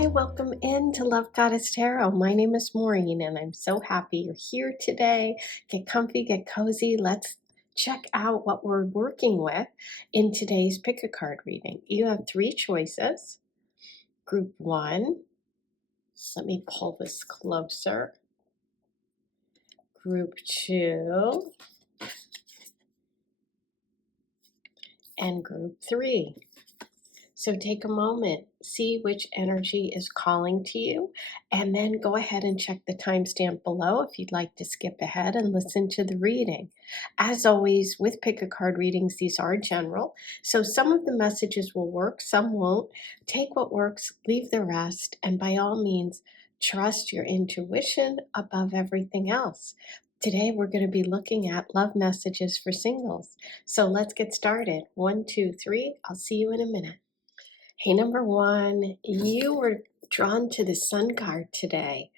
Hi, welcome into Love Goddess Tarot. My name is Maureen and I'm so happy you're here today. Get comfy, get cozy. Let's check out what we're working with in today's pick a card reading. You have three choices. Group one, let me pull this closer. Group two, and group three. So take a moment, see which energy is calling to you, and then go ahead and check the timestamp below if you'd like to skip ahead and listen to the reading. As always, with pick a card readings, these are general, so some of the messages will work, some won't. Take what works, leave the rest, and by all means, trust your intuition above everything else. Today, we're going to be looking at love messages for singles. So let's get started. 1, 2, 3. I'll see you in a minute. Hey, number one, you were drawn to the Sun card today.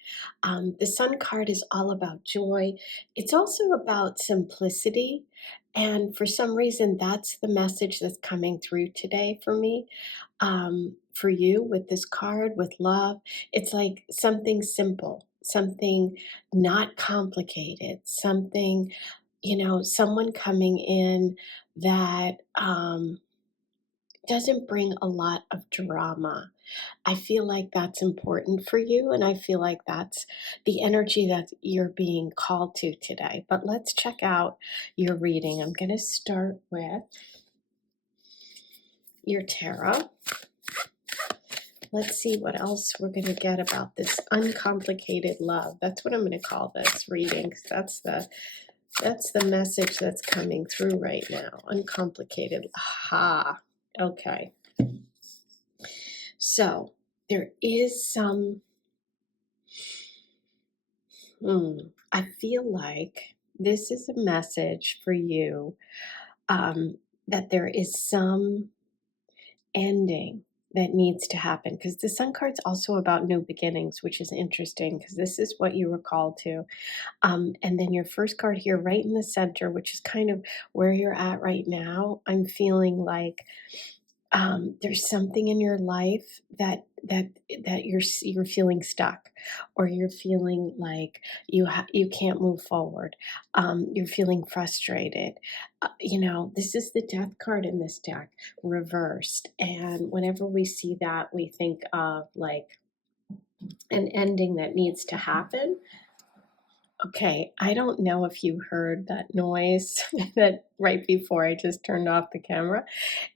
The Sun card is all about joy. It's also about simplicity. And for some reason, that's the message that's coming through today for me. For you with this card, with love, it's like something simple, something not complicated, something, someone coming in that, doesn't bring a lot of drama. I feel like that's important for you, and I feel like that's the energy that you're being called to today. But let's check out your reading. I'm going to start with your tarot. Let's see what else we're going to get about this uncomplicated love. That's what I'm going to call this reading, because that's the message that's coming through right now. Uncomplicated. Aha. Okay. So there is some, I feel like this is a message for you, that there is some ending that needs to happen, because the Sun card's also about new beginnings, which is interesting because this is what you were called to. And then your first card here right in the center, which is kind of where you're at right now. I'm feeling like there's something in your life that you're feeling stuck, or you're feeling like you can't move forward. You're feeling frustrated. This is the Death card in this deck, reversed. And whenever we see that, we think of like an ending that needs to happen. Okay, I don't know if you heard that noise that right before I just turned off the camera.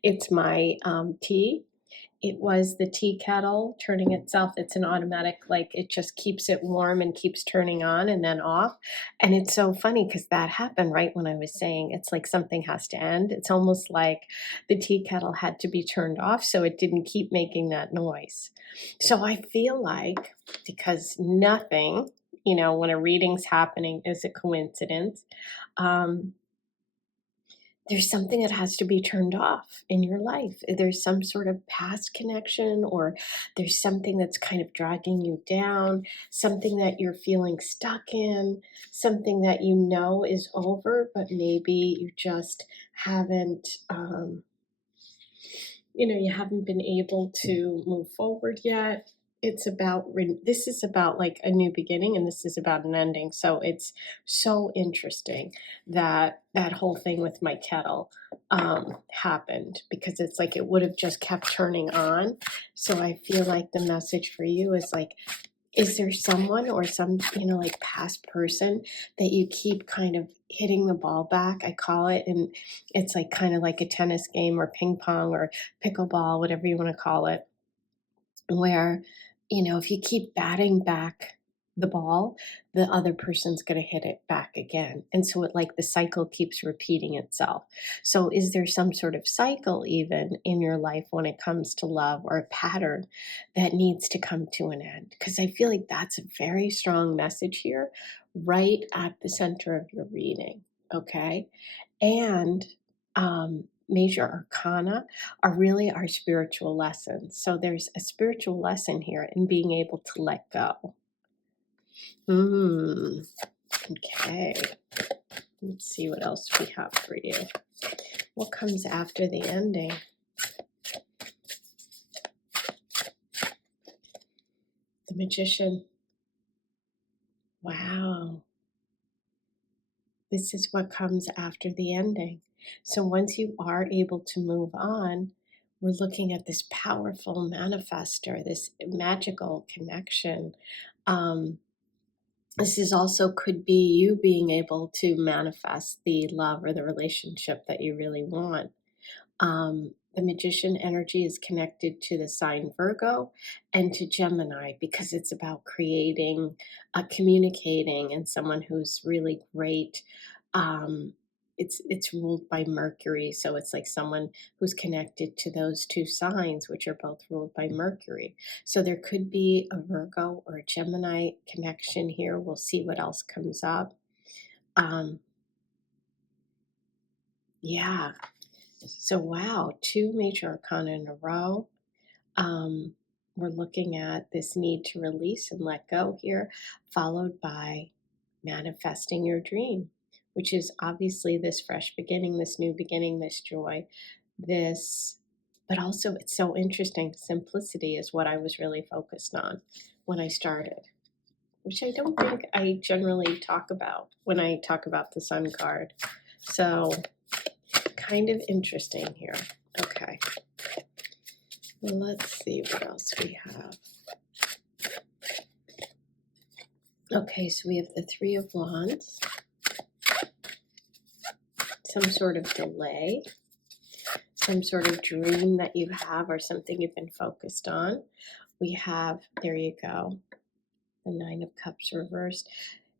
It's my tea. It was the tea kettle turning itself. It's an automatic, like it just keeps it warm and keeps turning on and then off. And it's so funny because that happened right when I was saying it's like something has to end. It's almost like the tea kettle had to be turned off so it didn't keep making that noise. So I feel like, because nothing, when a reading's happening is a coincidence, there's something that has to be turned off in your life. There's some sort of past connection, or there's something that's kind of dragging you down, something that you're feeling stuck in, something that you know is over, but maybe you just haven't, you haven't been able to move forward yet. This is about like a new beginning, and this is about an ending. So it's so interesting that that whole thing with my kettle happened, because it's like it would have just kept turning on. So I feel like the message for you is like, is there someone or some, like past person that you keep kind of hitting the ball back, I call it, and it's like kind of like a tennis game or ping pong or pickleball, whatever you want to call it, where, if you keep batting back the ball, the other person's going to hit it back again. And so it like the cycle keeps repeating itself. So is there some sort of cycle even in your life when it comes to love, or a pattern that needs to come to an end? Because I feel like that's a very strong message here, right at the center of your reading. Okay. And, major arcana are really our spiritual lessons. So there's a spiritual lesson here in being able to let go. Okay. Let's see what else we have for you. What comes after the ending? Magician. Wow. This is what comes after the ending. So once you are able to move on, we're looking at this powerful manifester, this magical connection. Um, this is also could be you being able to manifest the love or the relationship that you really want. The magician energy is connected to the sign Virgo and to Gemini because it's about creating, communicating, and someone who's really great. Um, it's ruled by Mercury, so it's like someone who's connected to those two signs, which are both ruled by Mercury. So there could be a Virgo or a Gemini connection here. We'll see what else comes up. Um, yeah. So, wow, two major arcana in a row. Um, we're looking at this need to release and let go here, followed by manifesting your dream, which is obviously this fresh beginning, this new beginning, this joy, this, but also it's so interesting. Simplicity is what I was really focused on when I started, which I don't think I generally talk about when I talk about the Sun card. So, kind of interesting here. Okay. Let's see what else we have. Okay, so we have the Three of Wands, some sort of delay, some sort of dream that you have or something you've been focused on. We have, there you go, the Nine of Cups reversed.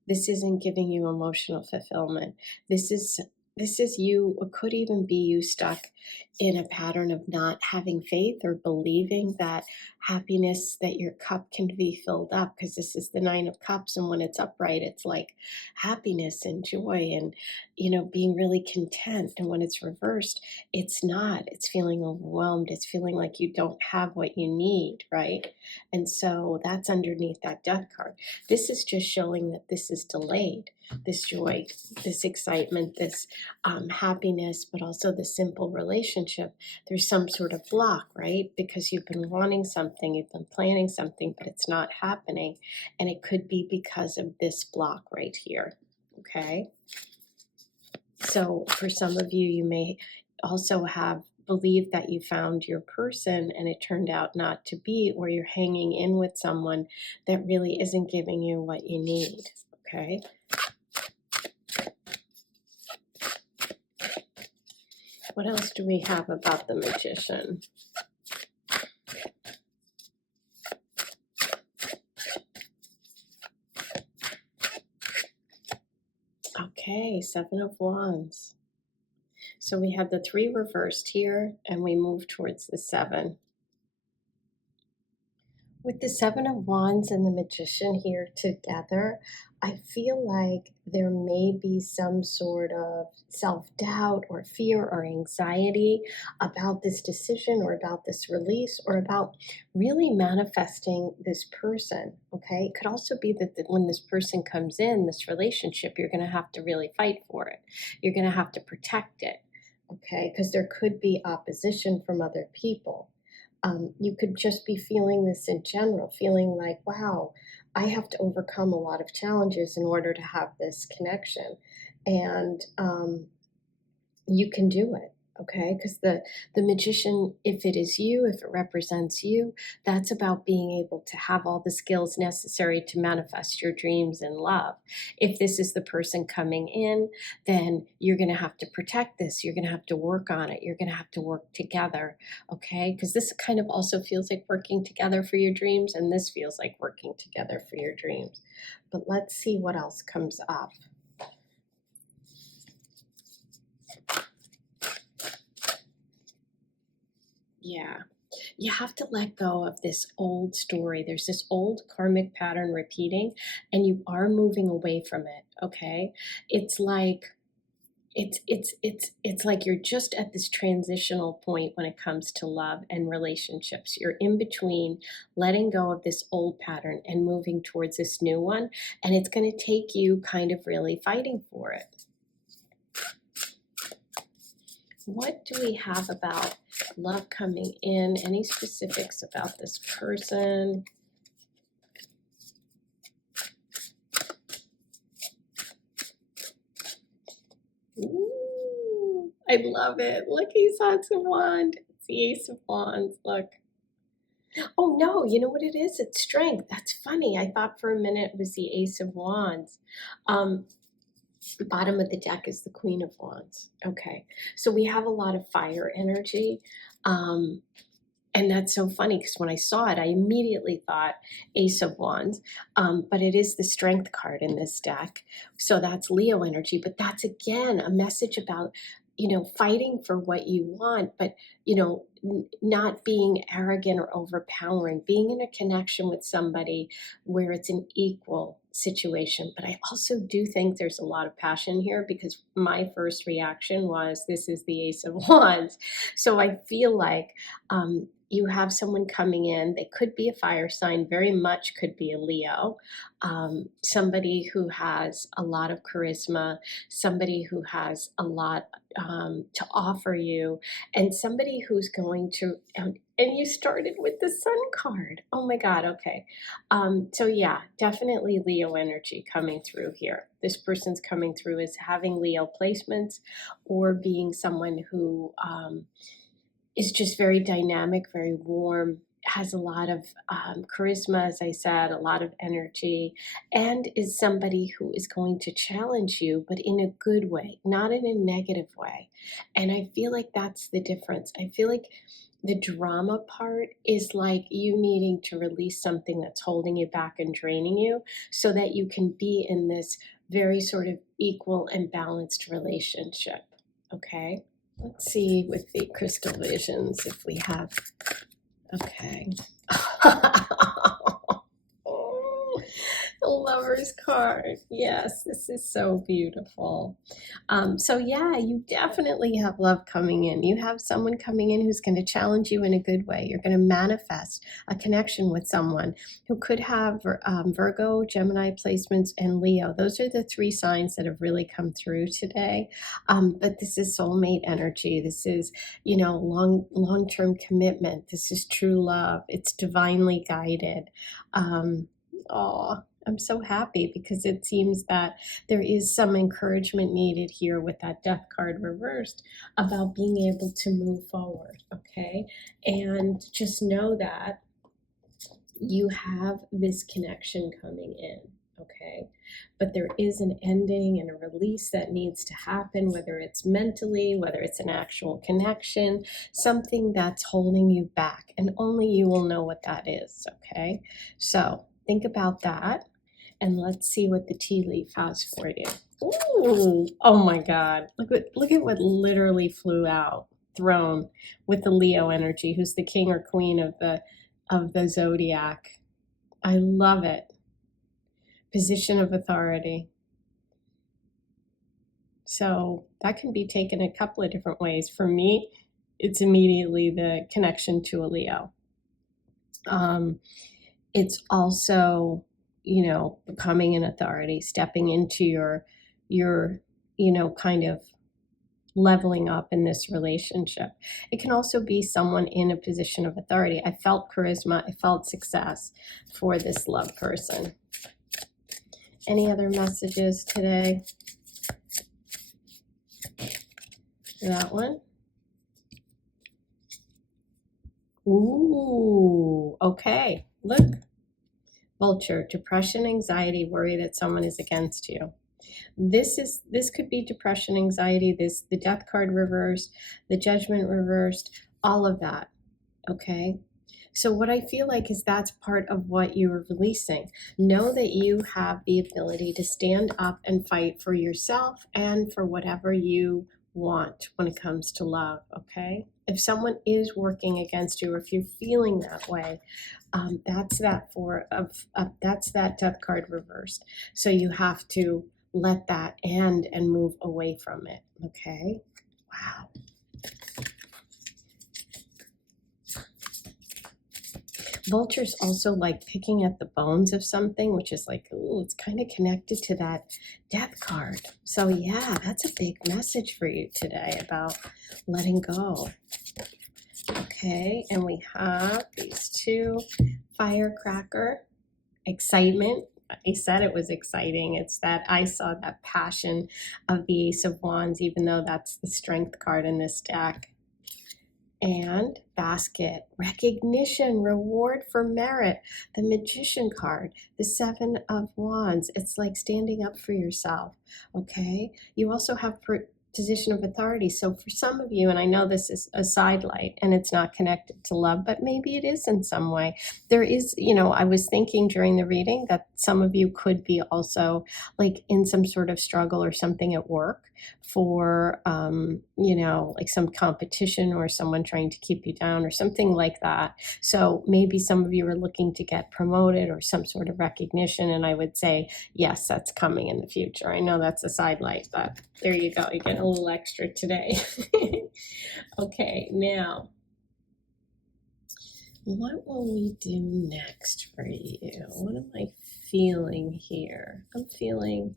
This isn't giving you emotional fulfillment. This is you, or could even be you stuck in a pattern of not having faith or believing that happiness, that your cup can be filled up, because this is the Nine of Cups, and when it's upright, it's like happiness and joy and, being really content. And when it's reversed, it's not. It's feeling overwhelmed. It's feeling like you don't have what you need, right? And so that's underneath that Death card. This is just showing that this is delayed, this joy, this excitement, this happiness, but also the simple relationship. There's some sort of block, right? Because you've been wanting something, you've been planning something, but it's not happening. And it could be because of this block right here, okay? So for some of you, you may also have believed that you found your person and it turned out not to be, or you're hanging in with someone that really isn't giving you what you need, okay? What else do we have about the Magician? Okay, Seven of Wands. So we have the three reversed here, and we move towards the seven. With the Seven of Wands and the Magician here together, I feel like there may be some sort of self-doubt or fear or anxiety about this decision or about this release or about really manifesting this person, okay? It could also be that when this person comes in, this relationship, you're going to have to really fight for it. You're going to have to protect it, okay? Because there could be opposition from other people. You could just be feeling this in general, feeling like, wow, I have to overcome a lot of challenges in order to have this connection. And you can do it, okay? Because the Magician, if it is you, if it represents you, that's about being able to have all the skills necessary to manifest your dreams in love. If this is the person coming in, then you're going to have to protect this. You're going to have to work on it. You're going to have to work together, okay? Because this kind of also feels like working together for your dreams, and this feels like working together for your dreams. But let's see what else comes up. Yeah. You have to let go of this old story. There's this old karmic pattern repeating, and you are moving away from it, okay? It's like it's like you're just at this transitional point when it comes to love and relationships. You're in between letting go of this old pattern and moving towards this new one, and it's going to take you kind of really fighting for it. What do we have about love coming in? Any specifics about this person? Ooh, I love it. Look, he's on some wand. It's the Ace of Wands. Look. Oh no, you know what it is? It's strength. That's funny. I thought for a minute it was the Ace of Wands. Um, the bottom of the deck is the Queen of Wands. Okay, so we have a lot of fire energy. Um, and that's so funny because when I saw it, I immediately thought Ace of Wands, but it is the Strength card in this deck. So that's Leo energy, but that's again a message about, fighting for what you want, but, not being arrogant or overpowering, being in a connection with somebody where it's an equal situation. But I also do think there's a lot of passion here because my first reaction was, this is the Ace of Wands. So I feel like, you have someone coming in. They could be a fire sign, very much could be a Leo, somebody who has a lot of charisma, somebody who has a lot to offer you, and somebody who's going to, and you started with the Sun card. Oh my God, okay. So yeah, definitely Leo energy coming through here. This person's coming through as having Leo placements or being someone who, is just very dynamic, very warm, has a lot of charisma, as I said, a lot of energy, and is somebody who is going to challenge you, but in a good way, not in a negative way. And I feel like that's the difference. I feel like the drama part is like you needing to release something that's holding you back and draining you so that you can be in this very sort of equal and balanced relationship. Okay? Let's see with the crystal visions if we have, okay. The Lover's card. Yes, this is so beautiful. So yeah, you definitely have love coming in. You have someone coming in who's going to challenge you in a good way. You're going to manifest a connection with someone who could have Virgo, Gemini placements, and Leo. Those are the three signs that have really come through today. But this is soulmate energy. This is, long-term commitment. This is true love. It's divinely guided. I'm so happy because it seems that there is some encouragement needed here with that Death card reversed about being able to move forward, okay? And just know that you have this connection coming in, okay? But there is an ending and a release that needs to happen, whether it's mentally, whether it's an actual connection, something that's holding you back, and only you will know what that is, okay? So think about that. And let's see what the tea leaf has for you. Ooh, oh my God. Look at what literally flew out, thrown with the Leo energy, who's the king or queen of the zodiac. I love it. Position of authority. So that can be taken a couple of different ways. For me, it's immediately the connection to a Leo. It's also, becoming an authority, stepping into your, kind of leveling up in this relationship. It can also be someone in a position of authority. I felt charisma, I felt success for this love person. Any other messages today? That one? Ooh, okay, look. Vulture, depression, anxiety, worry that someone is against you. This could be depression, anxiety, the Death card reversed, the Judgment reversed, all of that, okay? So what I feel like is that's part of what you're releasing. Know that you have the ability to stand up and fight for yourself and for whatever you want when it comes to love, okay? If someone is working against you, or if you're feeling that way, that's that Death card reversed. So you have to let that end and move away from it, okay? Wow. Vulture's also like picking at the bones of something, which is like, ooh, it's kind of connected to that Death card. So yeah, that's a big message for you today about letting go. Okay, and we have these two, firecracker, excitement, I said it was exciting. It's that I saw that passion of the Ace of Wands, even though that's the strength card in this deck. And basket, recognition, reward for merit, the Magician card, the Seven of Wands. It's like standing up for yourself, okay? You also have position of authority. So for some of you, and I know this is a sidelight and it's not connected to love, but maybe it is in some way. There is, I was thinking during the reading that some of you could be also like in some sort of struggle or something at work for, like some competition or someone trying to keep you down or something like that. So maybe some of you are looking to get promoted or some sort of recognition. And I would say, yes, that's coming in the future. I know that's a sidelight, but there you go. You get a little extra today. Okay, now, what will we do next for you? What am I feeling here? I'm feeling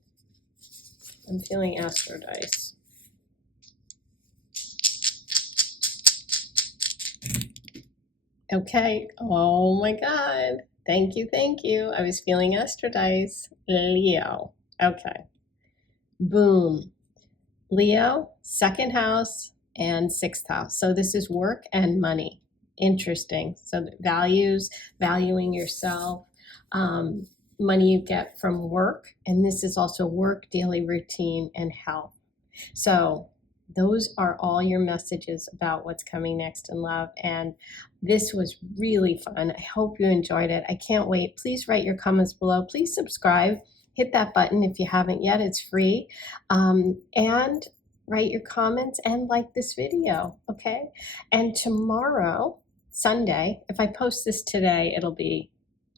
Astro Dice. Okay. Oh my God. Thank you. Thank you. I was feeling Astro Dice. Leo. Okay. Boom. Leo, second house and sixth house. So this is work and money. Interesting. So values, valuing yourself, money you get from work. And this is also work, daily routine, and health. So those are all your messages about what's coming next in love. And this was really fun. I hope you enjoyed it. I can't wait. Please write your comments below. Please subscribe. Hit that button if you haven't yet. It's free. And write your comments and like this video, okay? And tomorrow, Sunday, if I post this today, it'll be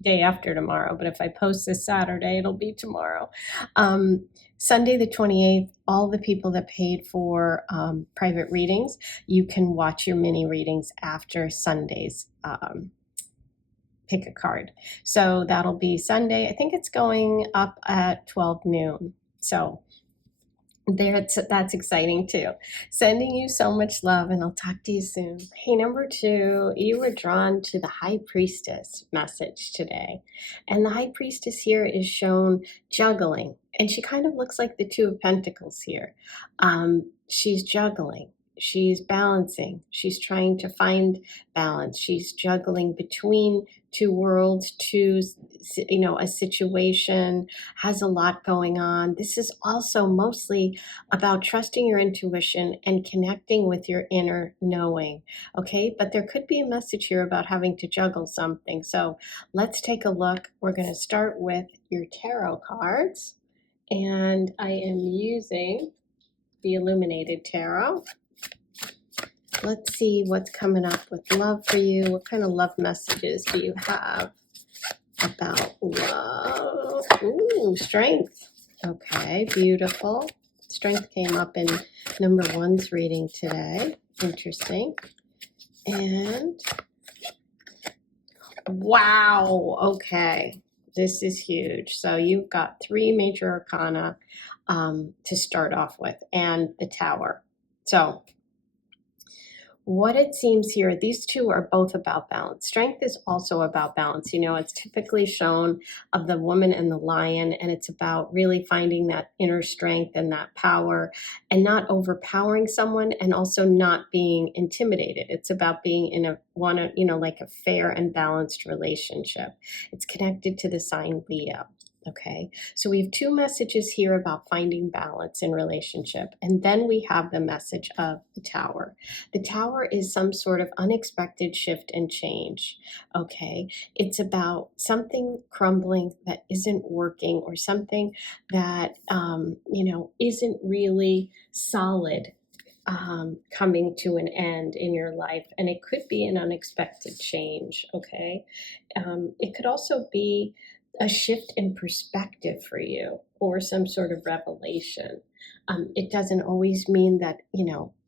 day after tomorrow. But if I post this Saturday, it'll be tomorrow. Sunday the 28th, all the people that paid for private readings, you can watch your mini readings after Sunday's pick a card. So that'll be Sunday. I think it's going up at 12 noon. So that's exciting too. Sending you so much love, and I'll talk to you soon. Hey, number 2, you were drawn to the High Priestess message today. And the High Priestess here is shown juggling. And she kind of looks like the Two of Pentacles here. She's juggling. She's balancing. She's trying to find balance. She's juggling between two worlds, a situation, has a lot going on. This is also mostly about trusting your intuition and connecting with your inner knowing, okay? But there could be a message here about having to juggle something. So let's take a look. We're going to start with your tarot cards, and I am using the Illuminated Tarot. Let's see what's coming up with love for you. What kind of love messages do you have about love? Ooh, strength. Okay, beautiful. Strength came up in number 1's reading today. Interesting. And wow, okay. This is huge. So you've got 3 major arcana to start off with, and the Tower. So what it seems here, these two are both about balance. Strength is also about balance. It's typically shown of the woman and the lion, and it's about really finding that inner strength and that power and not overpowering someone and also not being intimidated. It's about being in a fair and balanced relationship. It's connected to the sign Leo. Okay, so we have 2 messages here about finding balance in relationship, and then we have the message of the Tower. The Tower is some sort of unexpected shift and change. Okay, it's about something crumbling that isn't working, or something that isn't really solid, coming to an end in your life, and it could be an unexpected change. Okay, it could also be a shift in perspective for you, or some sort of revelation. It doesn't always mean that,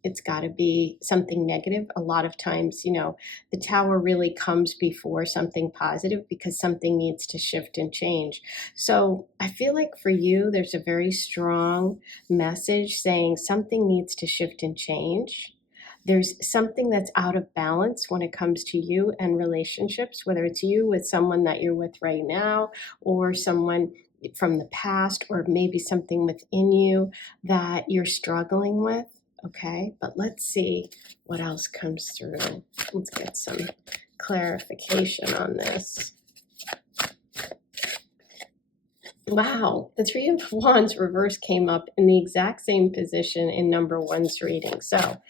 it's got to be something negative. A lot of times, the Tower really comes before something positive because something needs to shift and change. So I feel like for you, there's a very strong message saying something needs to shift and change. There's something that's out of balance when it comes to you and relationships, whether it's you with someone that you're with right now or someone from the past, or maybe something within you that you're struggling with. Okay, but let's see what else comes through. Let's get some clarification on this. Wow, the Three of Wands reverse came up in the exact same position in number one's reading. So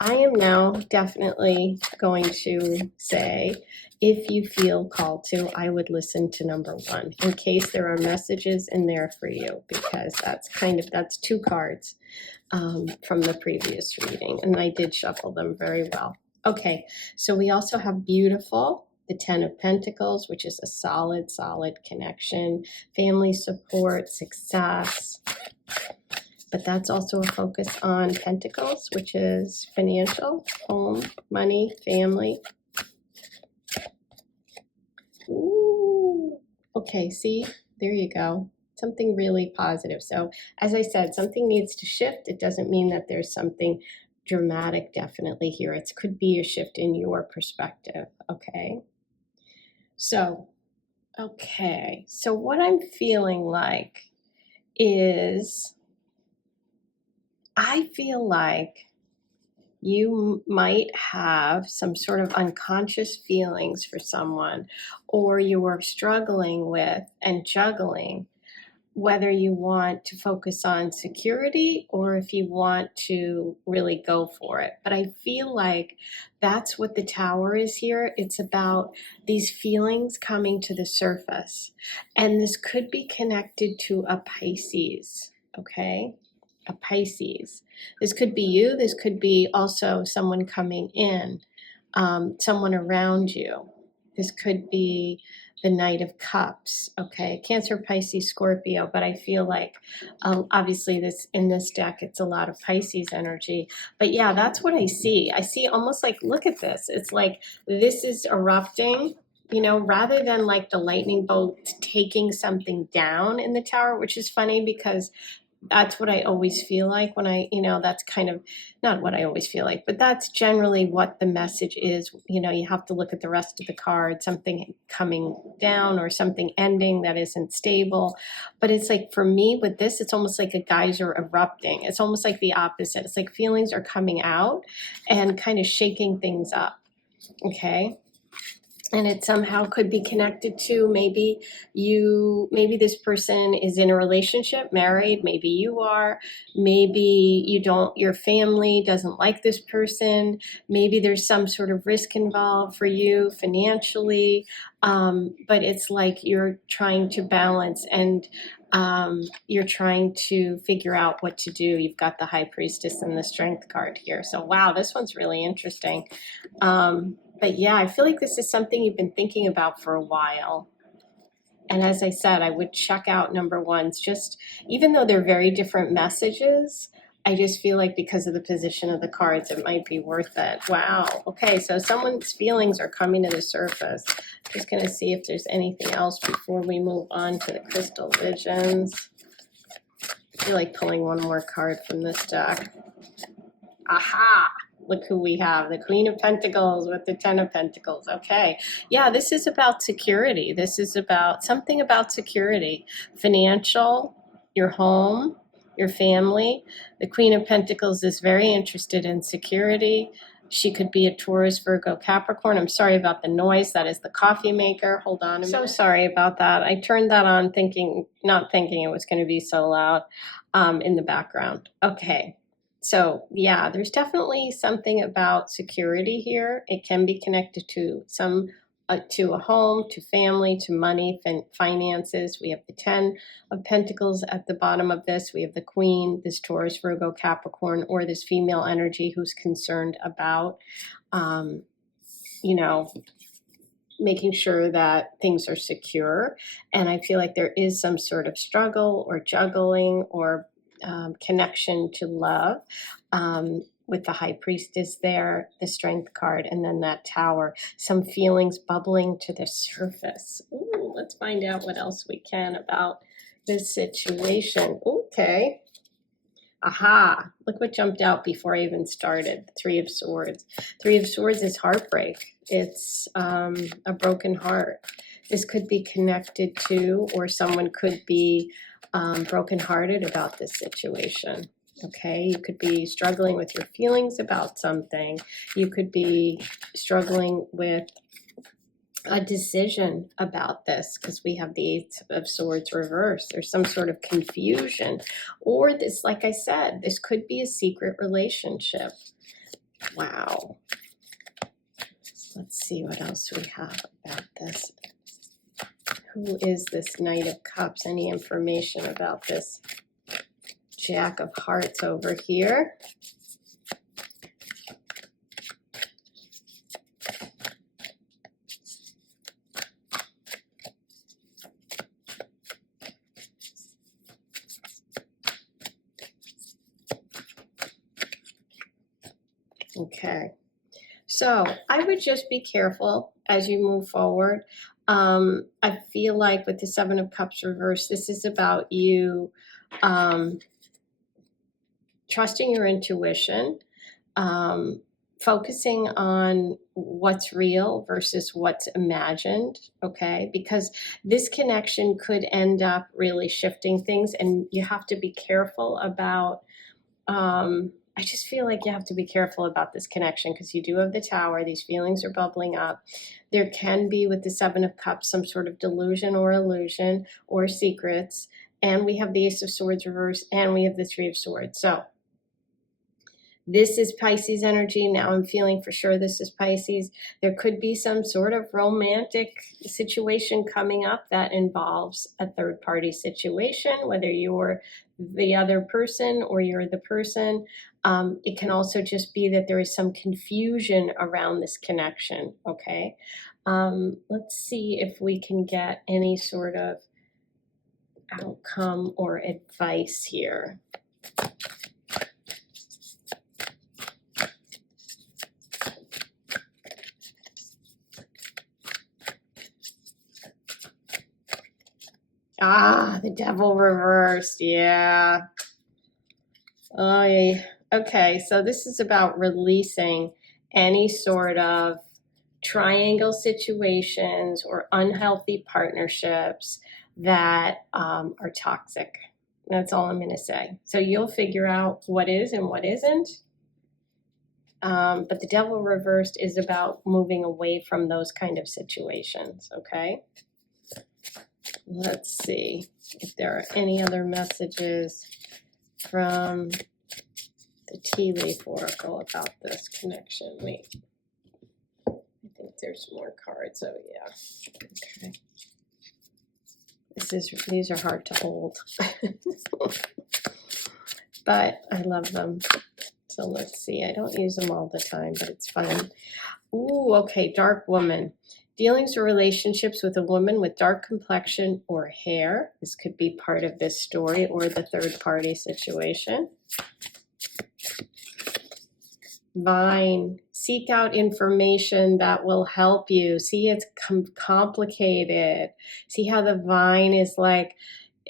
I am now definitely going to say, if you feel called to, I would listen to number one in case there are messages in there for you, because that's two cards from the previous reading, and I did shuffle them very well. Okay, so we also have beautiful, the Ten of Pentacles, which is a solid connection, family support, success. But that's also a focus on Pentacles, which is financial, home, money, family. Ooh. Okay, see, there you go. Something really positive. So as I said, something needs to shift. It doesn't mean that there's something dramatic definitely here. It could be a shift in your perspective, okay? So what I'm feeling like is, I feel like you might have some sort of unconscious feelings for someone, or you are struggling with and juggling whether you want to focus on security or if you want to really go for it. But I feel like that's what the Tower is here. It's about these feelings coming to the surface. And this could be connected to a Pisces, okay? A Pisces. This could be you. This could be also someone coming in, someone around you. This could be the Knight of Cups, okay? Cancer, Pisces, Scorpio, but I feel like obviously in this deck, it's a lot of Pisces energy. But yeah, that's what I see. I see almost like, look at this. It's like this is erupting, you know, rather than like the lightning bolt taking something down in the Tower, which is funny because that's what I always feel like when that's kind of not what I always feel like, but that's generally what the message is. You know, you have to look at the rest of the cards, something coming down or something ending that isn't stable. But it's like, for me with this, it's almost like a geyser erupting. It's almost like the opposite. It's like feelings are coming out and kind of shaking things up. Okay. And it somehow could be connected to maybe this person is in a relationship, married, maybe you are, maybe you don't, your family doesn't like this person, maybe there's some sort of risk involved for you financially, but it's like you're trying to balance and you're trying to figure out what to do. You've got the High Priestess and the Strength card here. So wow, this one's really interesting. But yeah, I feel like this is something you've been thinking about for a while. And as I said, I would check out number ones, just even though they're very different messages, I just feel like because of the position of the cards, it might be worth it. Wow. Okay, so someone's feelings are coming to the surface. Just going to see if there's anything else before we move on to the crystal visions. I feel like pulling one more card from this deck. Aha! Look who we have, the Queen of Pentacles with the Ten of Pentacles. Okay. Yeah, this is about security. This is about something about security. Financial, your home, your family. The Queen of Pentacles is very interested in security. She could be a Taurus, Virgo, Capricorn. I'm sorry about the noise. That is the coffee maker. Hold on a minute. So sorry about that. I turned that on not thinking it was going to be so loud in the background. Okay. So yeah, there's definitely something about security here. It can be connected to to a home, to family, to money, finances. We have the 10 of Pentacles at the bottom of this. We have the Queen, this Taurus, Virgo, Capricorn, or this female energy who's concerned about, making sure that things are secure. And I feel like there is some sort of struggle or juggling or connection to love with the High Priestess there, the Strength card, and then that Tower. Some feelings bubbling to the surface. Ooh, let's find out what else we can about this situation. Okay. Aha, look what jumped out before I even started. The Three of Swords. Three of Swords is heartbreak. It's a broken heart. This could be connected to, or someone could be brokenhearted about this situation. Okay, you could be struggling with your feelings about something. You could be struggling with a decision about this because we have the Eight of Swords reversed. There's some sort of confusion, or this, like I said, this could be a secret relationship. Wow. Let's see what else we have about this. Who is this Knight of Cups? Any information about this Jack of Hearts over here? Okay, so I would just be careful as you move forward. I feel like with the Seven of Cups reversed, this is about you trusting your intuition, focusing on what's real versus what's imagined, okay? Because this connection could end up really shifting things, and you have to be careful about I just feel like you have to be careful about this connection because you do have the Tower. These feelings are bubbling up. There can be, with the Seven of Cups, some sort of delusion or illusion or secrets. And we have the Ace of Swords reversed, and we have the Three of Swords. So this is Pisces energy. Now I'm feeling for sure this is Pisces. There could be some sort of romantic situation coming up that involves a third-party situation, whether you're the other person or you're the person. It can also just be that there is some confusion around this connection, okay? Let's see if we can get any sort of outcome or advice here. Ah, the Devil reversed. Yeah. Oh, yeah. Okay, so this is about releasing any sort of triangle situations or unhealthy partnerships that are toxic. That's all I'm going to say. So you'll figure out what is and what isn't. But the Devil reversed is about moving away from those kind of situations, okay? Let's see if there are any other messages from the Tea Leaf Oracle about this connection. Wait, I think there's more cards. Oh yeah. Okay. These are hard to hold, but I love them. So let's see. I don't use them all the time, but it's fun. Ooh, okay. Dark Woman. Dealings or relationships with a woman with dark complexion or hair. This could be part of this story or the third party situation. Vine. Seek out information that will help you. See, it's complicated. See how the vine is like,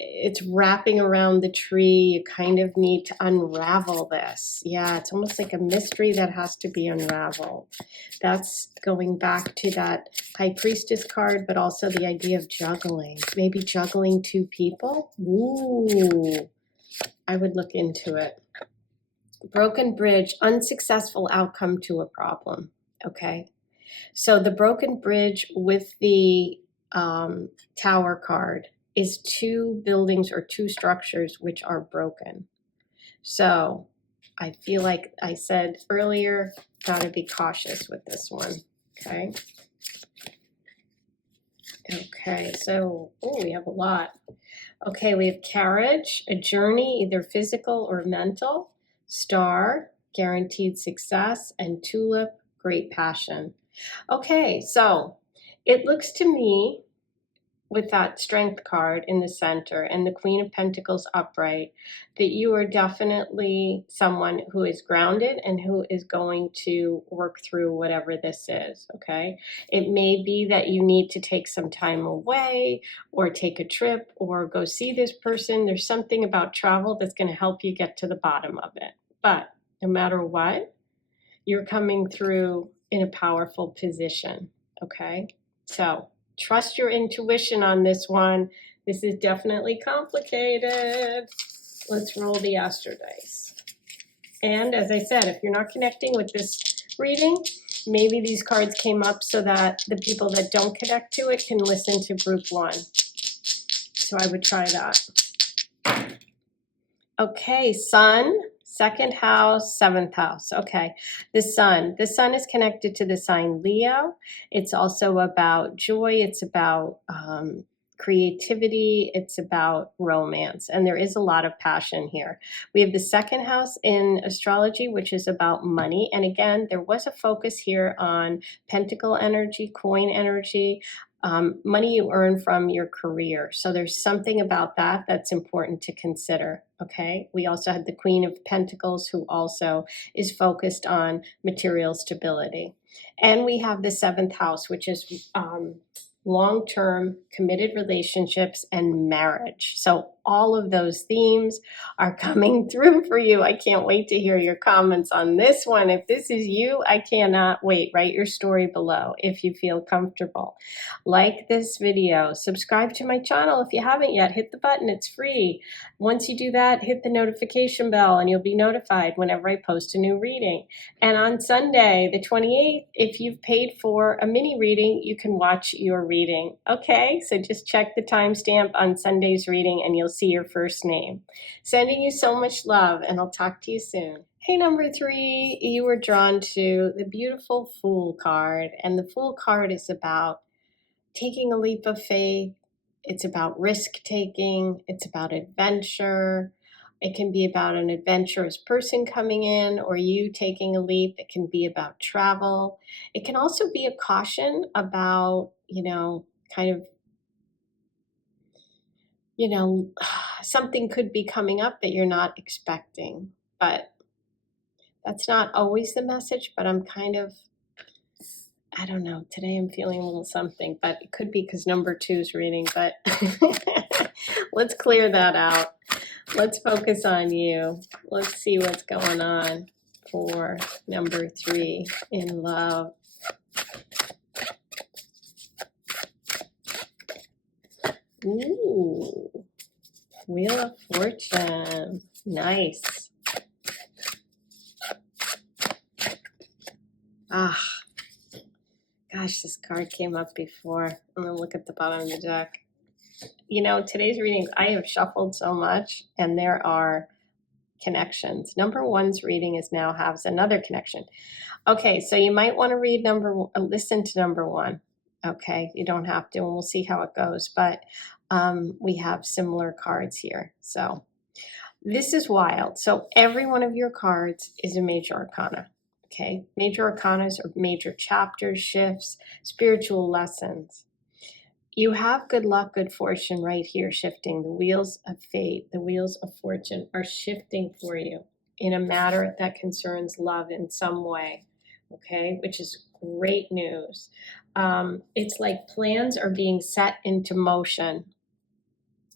it's wrapping around the tree. You kind of need to unravel this. Yeah, it's almost like a mystery that has to be unraveled. That's going back to that High Priestess card, but also the idea of juggling. Maybe juggling two people. Ooh, I would look into it. Broken bridge, unsuccessful outcome to a problem. Okay, so the broken bridge with the Tower card is two buildings or two structures which are broken. So I feel like I said earlier, gotta be cautious with this one. Okay. Okay, so we have a lot. Okay, we have carriage, a journey, either physical or mental. Star, guaranteed success, and tulip, great passion. Okay, so it looks to me with that Strength card in the center and the Queen of Pentacles upright, that you are definitely someone who is grounded and who is going to work through whatever this is, okay? It may be that you need to take some time away or take a trip or go see this person. There's something about travel that's going to help you get to the bottom of it. But no matter what, you're coming through in a powerful position, okay? So trust your intuition on this one. This is definitely complicated. Let's roll the Astro dice. And as I said, if you're not connecting with this reading, maybe these cards came up so that the people that don't connect to it can listen to group one. So I would try that. Okay, Sun, second house, seventh house. Okay, the Sun is connected to the sign Leo. It's also about joy. It's about creativity. It's about romance. And there is a lot of passion here. We have the second house in astrology, which is about money. And again, there was a focus here on pentacle energy, coin energy, money you earn from your career. So there's something about that that's important to consider. Okay. We also had the Queen of Pentacles, who also is focused on material stability. And we have the seventh house, which is long-term committed relationships and marriage. So all of those themes are coming through for you. I can't wait to hear your comments on this one. If this is you, I cannot wait. Write your story below if you feel comfortable. Like this video, subscribe to my channel if you haven't yet. Hit the button, it's free. Once you do that, hit the notification bell and you'll be notified whenever I post a new reading. And on Sunday, the 28th, if you've paid for a mini reading, you can watch your reading. Okay, so just check the timestamp on Sunday's reading and you'll see your first name. Sending you so much love, and I'll talk to you soon. Hey, number 3, you were drawn to the beautiful Fool card, and the Fool card is about taking a leap of faith. It's about risk taking. It's about adventure. It can be about an adventurous person coming in or you taking a leap. It can be about travel. It can also be a caution about, kind of, something could be coming up that you're not expecting. But that's not always the message, but I'm kind of, I don't know, today I'm feeling a little something, but it could be because number 2's reading, but let's clear that out. Let's focus on you. Let's see what's going on for number 3 in love. Ooh, Wheel of Fortune. Nice. Gosh, this card came up before. I'm going to look at the bottom of the deck. Today's readings, I have shuffled so much, and there are connections. Number 1's reading now has another connection. Okay, so you might want to listen to number 1. Okay, you don't have to, and we'll see how it goes. But we have similar cards here. So this is wild. So every one of your cards is a major arcana. Okay, major arcanas are major chapters, shifts, spiritual lessons. You have good luck, good fortune right here shifting. The wheels of fate, the wheels of fortune are shifting for you in a matter that concerns love in some way, okay, which is great news. It's like plans are being set into motion,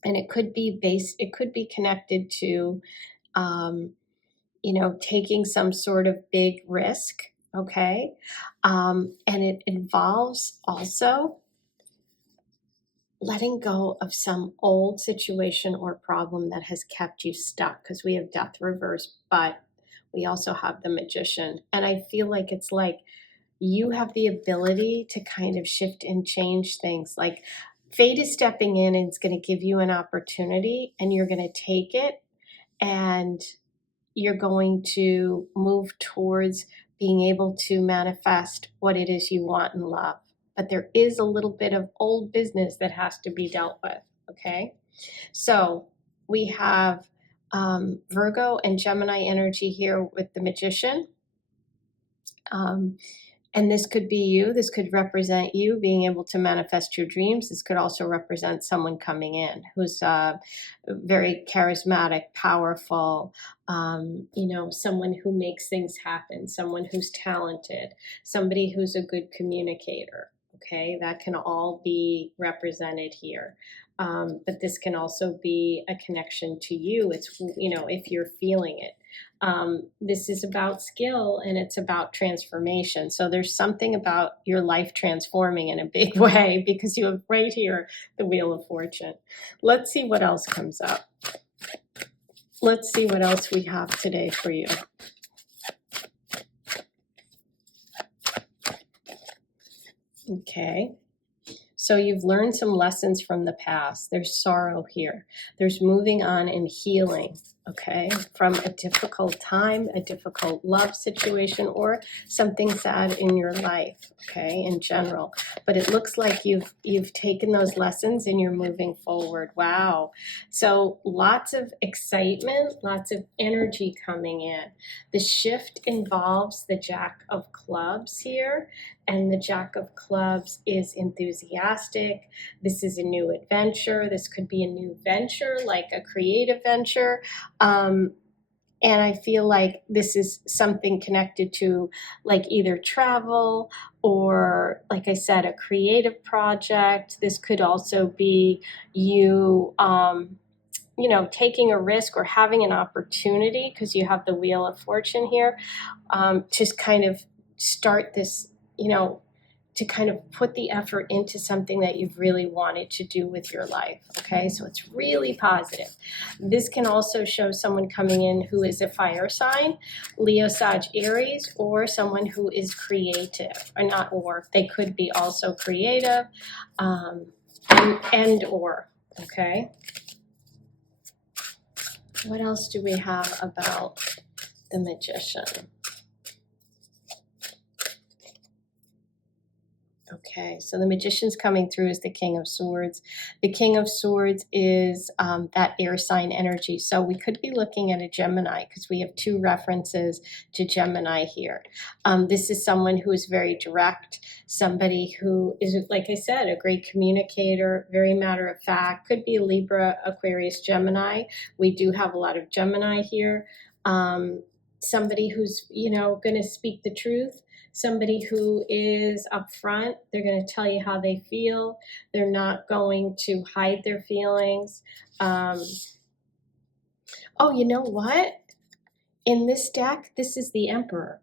and it could be connected to, taking some sort of big risk, okay? And it involves also letting go of some old situation or problem that has kept you stuck, because we have Death reversed, but we also have the Magician. And I feel like it's like you have the ability to kind of shift and change things. Like fate is stepping in and it's going to give you an opportunity, and you're going to take it, and you're going to move towards being able to manifest what it is you want in love. But there is a little bit of old business that has to be dealt with, okay? So we have Virgo and Gemini energy here with the Magician. And this could be you. This could represent you being able to manifest your dreams. This could also represent someone coming in who's very charismatic, powerful, someone who makes things happen, someone who's talented, somebody who's a good communicator. Okay, that can all be represented here. But this can also be a connection to you. It's, if you're feeling it. This is about skill and it's about transformation. So there's something about your life transforming in a big way because you have right here the Wheel of Fortune. Let's see what else comes up. Let's see what else we have today for you. Okay. So you've learned some lessons from the past. There's sorrow here. There's moving on and healing, okay, from a difficult time, a difficult love situation, or something sad in your life, okay, in general. But it looks like you've taken those lessons and you're moving forward. Wow. So lots of excitement, lots of energy coming in. The shift involves the Jack of Clubs here. And the Jack of Clubs is enthusiastic. This is a new adventure. This could be a new venture, like a creative venture. And I feel like this is something connected to like either travel or, like I said, a creative project. This could also be you, taking a risk or having an opportunity because you have the Wheel of Fortune here to kind of start this, to kind of put the effort into something that you've really wanted to do with your life. Okay, so it's really positive. This can also show someone coming in who is a fire sign, Leo, Sag, Aries, or someone who is creative, or they could be also creative, or, okay. What else do we have about the Magician? Okay, so the Magician's coming through as the King of Swords. The King of Swords is that air sign energy. So we could be looking at a Gemini because we have two references to Gemini here. This is someone who is very direct, somebody who is, like I said, a great communicator, very matter of fact, could be a Libra, Aquarius, Gemini. We do have a lot of Gemini here. Somebody who's, going to speak the truth. Somebody who is upfront. They're going to tell you how they feel. They're not going to hide their feelings. Oh, you know what? In this deck, this is the Emperor.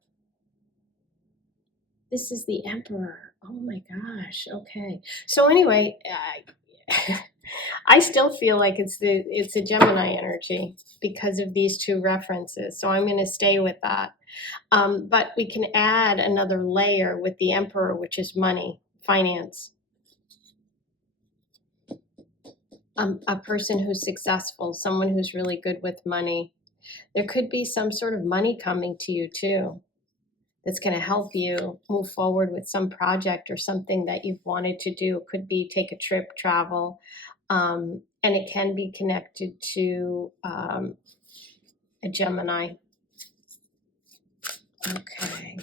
This is the Emperor. Oh my gosh. Okay. So anyway, I still feel like it's a Gemini energy because of these two references. So I'm going to stay with that. But we can add another layer with the Emperor, which is money, finance. A person who's successful, someone who's really good with money. There could be some sort of money coming to you too that's going to help you move forward with some project or something that you've wanted to do. It could be take a trip, travel, and it can be connected to a Gemini. Okay.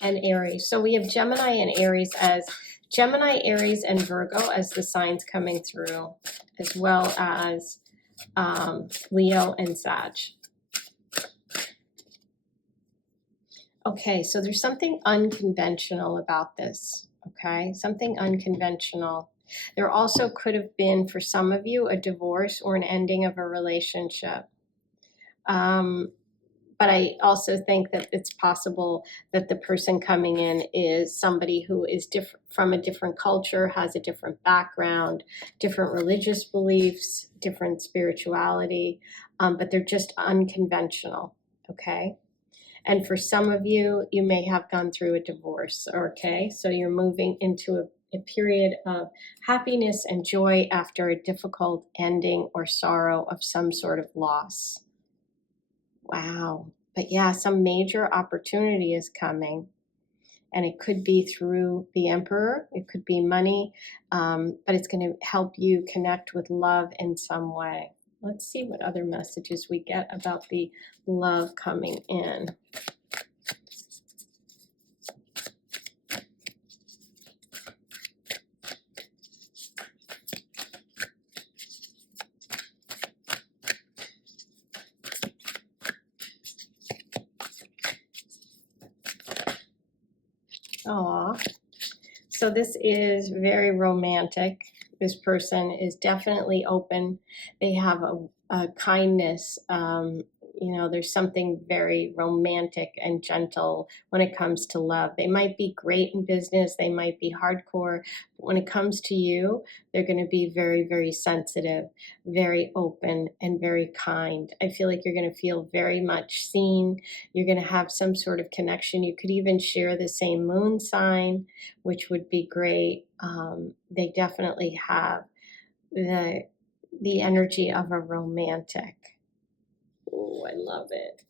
And Aries. So we have Gemini and Aries as Gemini, Aries, and Virgo as the signs coming through, as well as Leo and Sag. Okay, so there's something unconventional about this, okay? Something unconventional. There also could have been, for some of you, a divorce or an ending of a relationship. But I also think that it's possible that the person coming in is somebody who is different, from a different culture, has a different background, different religious beliefs, different spirituality, but they're just unconventional, okay? And for some of you, you may have gone through a divorce, okay? So you're moving into a period of happiness and joy after a difficult ending or sorrow of some sort of loss. Wow. But yeah, some major opportunity is coming. And it could be through the Emperor. It could be money. But it's going to help you connect with love in some way. Let's see what other messages we get about the love coming in. So this is very romantic. This person is definitely open. They have a kindness. You know, there's something very romantic and gentle when it comes to love. They might be great in business. They might be hardcore. But when it comes to you, they're going to be very, very sensitive, very open, and very kind. I feel like you're going to feel very much seen. You're going to have some sort of connection. You could even share the same moon sign, which would be great. They definitely have the energy of a romantic. Oh, I love it.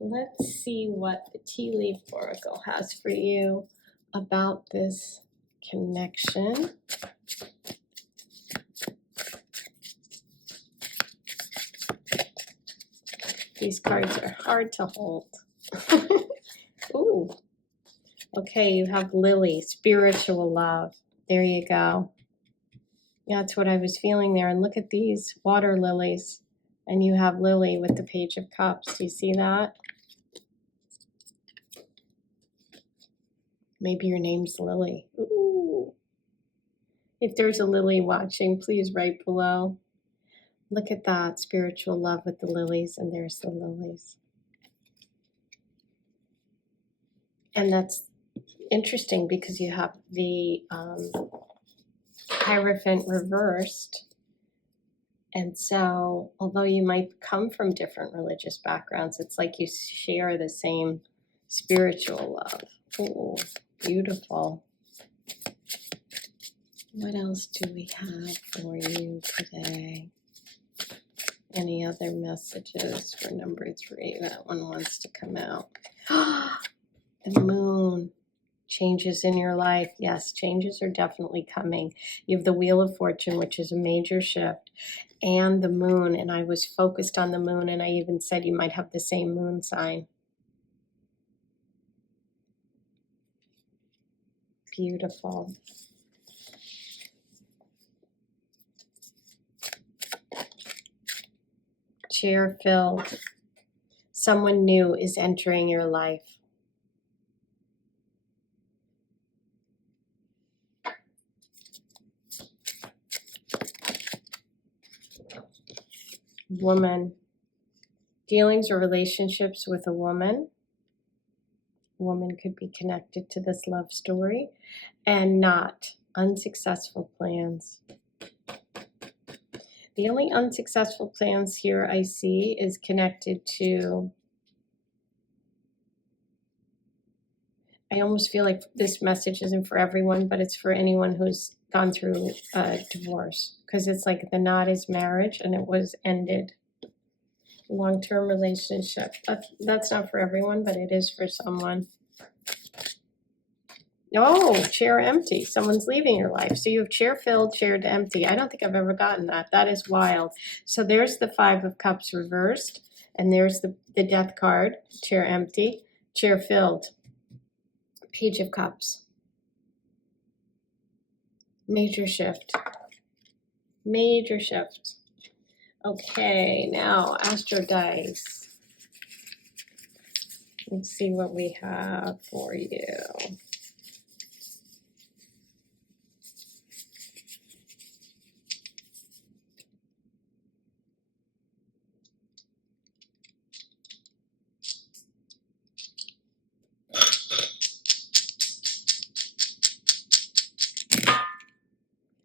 Let's see what the tea leaf oracle has for you about this connection. These cards are hard to hold. Ooh. Okay, you have Lily, spiritual love. There you go. Yeah, that's what I was feeling there. And look at these water lilies. And you have Lily with the Page of Cups. Do you see that? Maybe your name's Lily. Ooh. If there's a Lily watching, please write below. Look at that, spiritual love with the lilies, and there's the lilies. And that's interesting because you have the Hierophant reversed. And so, although you might come from different religious backgrounds, it's like you share the same spiritual love. Oh, beautiful. What else do we have for you today? Any other messages for number 3? That one wants to come out. The moon. Changes in your life. Yes, changes are definitely coming. You have the Wheel of Fortune, which is a major shift, and the moon. And I was focused on the moon, and I even said you might have the same moon sign. Beautiful. Chair filled. Someone new is entering your life. Woman. Dealings or relationships with a woman. Woman could be connected to this love story. And not unsuccessful plans. The only unsuccessful plans here I see is connected to, I almost feel like this message isn't for everyone, but it's for anyone who's gone through a divorce. Because it's like the knot is marriage and it was ended. Long-term relationship. That's not for everyone, but it is for someone. Oh, chair empty. Someone's leaving your life. So you have chair filled, chair empty. I don't think I've ever gotten that. That is wild. So there's the 5 of Cups reversed. And there's the Death card. Chair empty, chair filled. Page of Cups. Major shift. Major shift. Okay, now Astro Dice. Let's see what we have for you.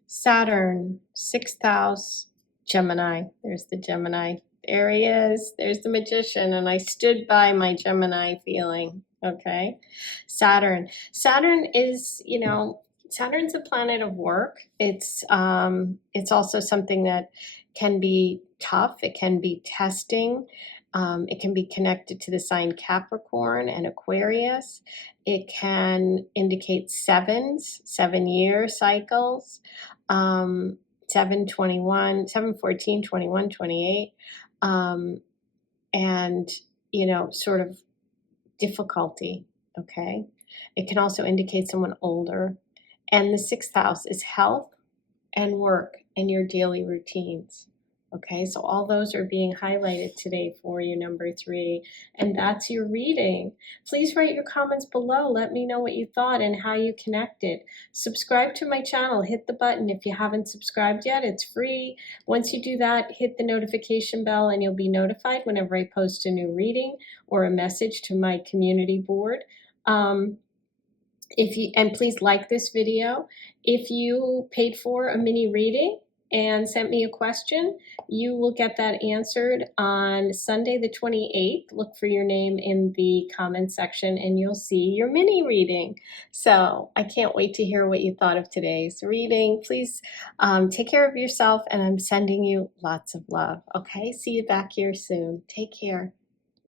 Saturn, 6th house, Gemini. There's the Gemini. There he is. There's the Magician. And I stood by my Gemini feeling. Okay. Saturn. Saturn is, you know, Saturn's a planet of work. It's also something that can be tough. It can be testing. It can be connected to the sign Capricorn and Aquarius. It can indicate 7-year cycles. 7, 21, 7, 14, 21, 28, and, you know, sort of difficulty, okay? It can also indicate someone older. And the 6th house is health and work and your daily routines. Okay, so all those are being highlighted today for you, number 3. And that's your reading. Please write your comments below. Let me know what you thought and how you connected. Subscribe to my channel. Hit the button if you haven't subscribed yet. It's free. Once you do that, hit the notification bell and you'll be notified whenever I post a new reading or a message to my community board. And please like this video. If you paid for a mini reading and sent me a question, you will get that answered on Sunday the 28th. Look for your name in the comment section and you'll see your mini reading. So I can't wait to hear what you thought of today's reading. Please take care of yourself, and I'm sending you lots of love. Okay, see you back here soon. Take care.